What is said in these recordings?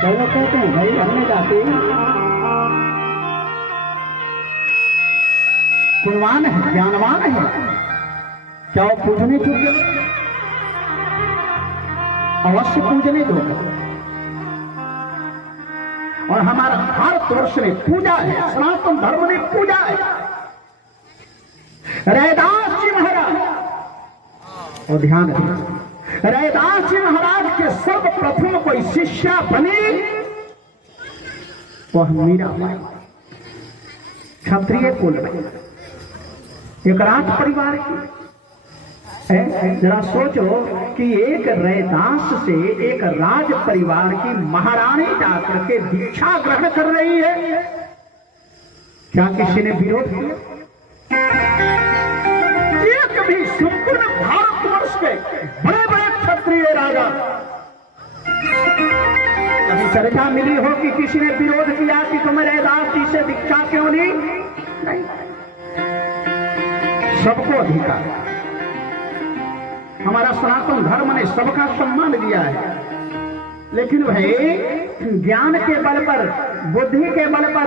कई लोग कहते हैं भाई हमने जाति गुणवान है, ज्ञानवान है, क्या वो पूजने योग्य? अवश्य पूजने योग्य। और हमारा भारतवर्ष ने पूजा है, सनातन धर्म ने पूजा है। रैदास जी महाराज, और ध्यान रखिए, रैदास जी महाराज के सर्वप्रथम कोई शिष्या बनी वह मीरा, क्षत्रिय कुल में, एक राज परिवार की। जरा सोचो कि एक रैदास से एक राज परिवार की महारानी जाकर के दीक्षा ग्रहण कर रही है, क्या किसी ने विरोध किया? एक भी संपूर्ण भारतवर्ष के बड़े बड़े क्षत्रिय राजा कभी चर्चा मिली हो कि किसी ने विरोध किया कि तुम्हें रैदास जी से दीक्षा क्यों ली? नहीं, सबको अधिकार है। हमारा सनातन धर्म ने सबका सम्मान दिया है, लेकिन भाई ज्ञान के बल पर, बुद्धि के बल पर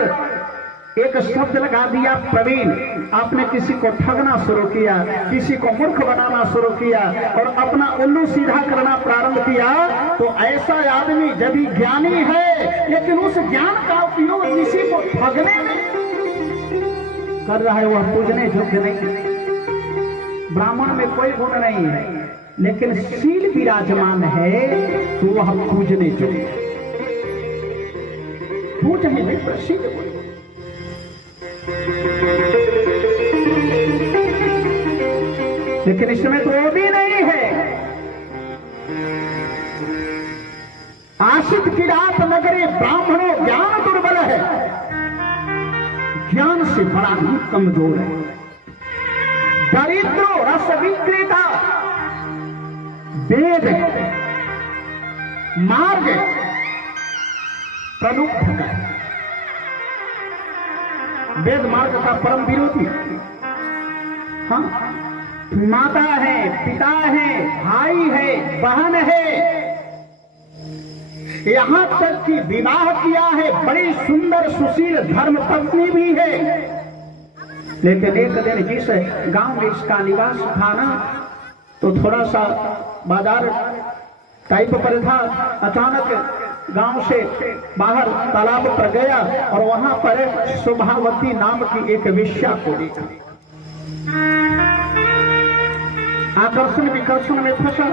एक शब्द लगा दिया प्रवीण, आपने किसी को ठगना शुरू किया, किसी को मूर्ख बनाना शुरू किया और अपना उल्लू सीधा करना प्रारंभ किया, तो ऐसा आदमी जब भी ज्ञानी है लेकिन उस ज्ञान का उपयोग किसी को ठगने में कर रहा है, वह पूजने योग्य नहीं। ब्राह्मण में कोई गुण नहीं है, लेकिन शील विराजमान है तो वह पूजने योग्य। पूजने में प्रसिद्ध गुण, लेकिन इसमें तो वो भी नहीं है। आशित किरात नगरी ब्राह्मणों ज्ञान दुर्बल है, ज्ञान से बड़ा ही कमजोर है। दरिद्रो रस विक्रेता, वेद मार्ग प्रलुप्त है, वेद मार्ग का परम विरोधी। हाँ, माता है, पिता है, भाई है, बहन है, यहां तक कि विवाह किया है, बड़ी सुंदर सुशील धर्म पत्नी भी है, लेकिन एक दिन जिस गांव में इसका निवास था ना, तो थोड़ा सा बाजार टाइप पर था, अचानक गांव से बाहर तालाब पर गया और वहां पर शोभावती नाम की एक वेश्या को देखा। आकर्षण विकर्षण में फंसा,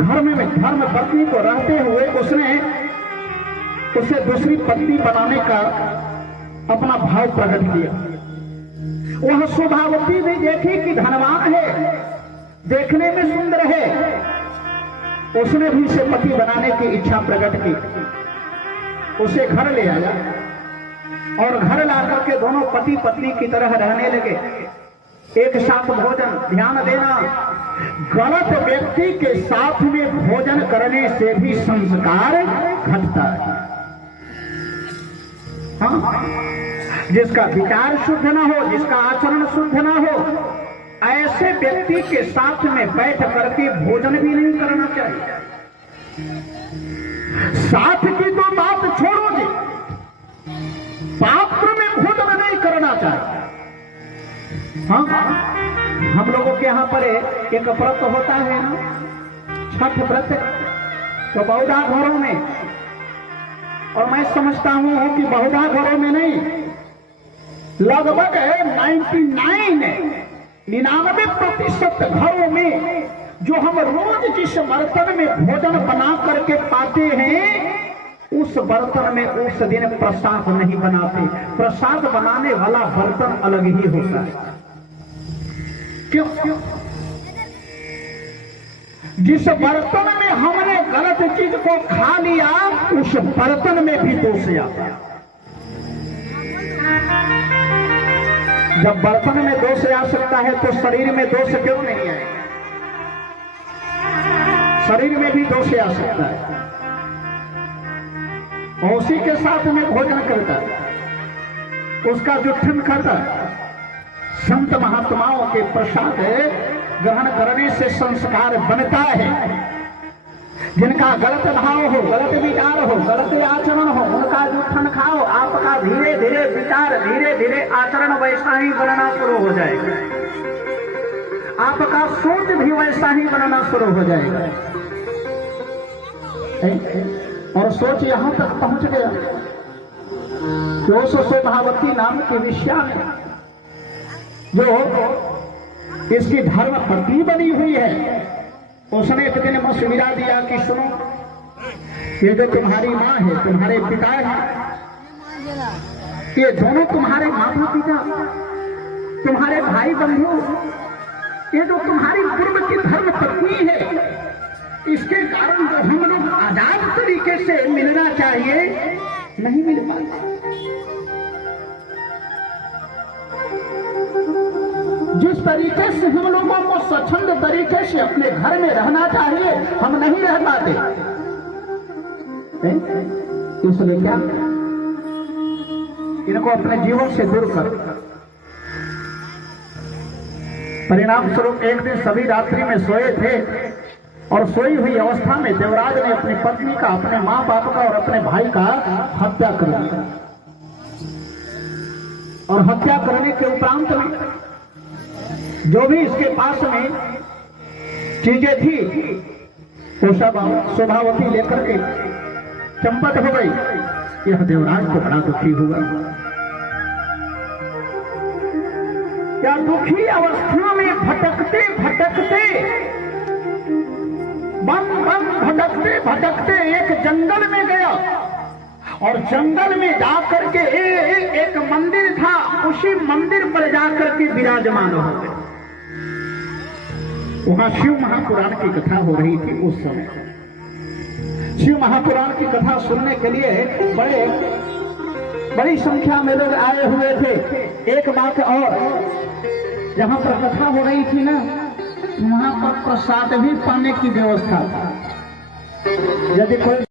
घर में धर्म पत्नी को रहते हुए उसने उसे दूसरी पत्नी बनाने का अपना भाव प्रकट किया। वह शोभावती भी देखी कि धनवान है, देखने में सुंदर है, उसने भी इसे पति बनाने की इच्छा प्रकट की। उसे घर ले आया और घर लाकर के दोनों पति पत्नी की तरह रहने लगे, एक साथ भोजन। ध्यान देना, गलत व्यक्ति के साथ में भोजन करने से भी संस्कार घटता है। हाँ, जिसका विचार शुद्ध ना हो, जिसका आचरण शुद्ध ना हो, ऐसे व्यक्ति के साथ में बैठ करके भोजन भी नहीं करना चाहिए। साथ की तो बात छोड़ो जी, पात्र में भोजन नहीं करना चाहिए। हाँ, हम लोगों के यहाँ पर एक व्रत होता है ना, छठ व्रत, तो बहुधा घरों में, और मैं समझता हूं कि बहुधा घरों में नहीं, लगभग 99% घरों में जो हम रोज जिस बर्तन में भोजन बना करके पाते हैं, उस बर्तन में उस दिन प्रसाद नहीं बनाते। प्रसाद बनाने वाला बर्तन अलग ही होता है। क्यों? जिस बर्तन में हमने गलत चीज को खा लिया, उस बर्तन में भी दोष आता है। जब बर्तन में दोष आ सकता है तो शरीर में दोष क्यों नहीं आए? शरीर में भी दोष आ सकता है। उसी के साथ में भोजन करता है, उसका जुठन खाता है। संत महात्माओं के प्रसाद ग्रहण करने से संस्कार बनता है। जिनका गलत भाव हो, गलत विचार हो, गलत आचरण हो, उनका जूठन खाओ, आपका धीरे धीरे विचार, धीरे धीरे आचरण वैसा ही बनना शुरू हो जाएगा, आपका सोच भी वैसा ही बनना शुरू हो जाएगा। और सोच यहां तक पहुंच गया कि उस स्वभावती नाम की विषया में जो इसकी धर्म पत्नी बनी हुई है, उसने एक दिन मशविरा दिया कि सुनो, ये जो तुम्हारी माँ है, तुम्हारे पिता है, ये दोनों तुम्हारे माता पिता, तुम्हारे भाई बंधु, ये जो तुम्हारी पूर्व की धर्म पत्नी है, इसके कारण जो हम लोग आजाद तरीके से मिलना चाहिए, नहीं मिल पाता। जिस तरीके से हम लोगों को स्वच्छंद तरीके से अपने घर में रहना चाहिए, हम नहीं रह पाते। इसलिए क्या, इनको अपने जीवन से दूर कर। परिणाम स्वरूप एक दिन सभी रात्रि में सोए थे और सोई हुई अवस्था में देवराज ने अपनी पत्नी का, अपने मां बाप का और अपने भाई का हत्या कर दी। और हत्या करने के उपरांत में जो भी इसके पास में चीजें थी वो सब स्वभावती लेकर के चंपत हो गई। यह देवराज को बड़ा दुखी हुआ। क्या दुखी अवस्था में भटकते भटकते, बम बम भटकते भटकते एक जंगल में गया और जंगल में जाकर के एक मंदिर था, उसी मंदिर पर जाकर के विराजमान हो गए। वहां शिव महापुराण की कथा हो रही थी। उस समय शिव महापुराण की कथा सुनने के लिए बड़ी संख्या में लोग आए हुए थे। एक बात और, जहां पर कथा हो रही थी ना, वहां पर प्रसाद भी पाने की व्यवस्था था। यदि कोई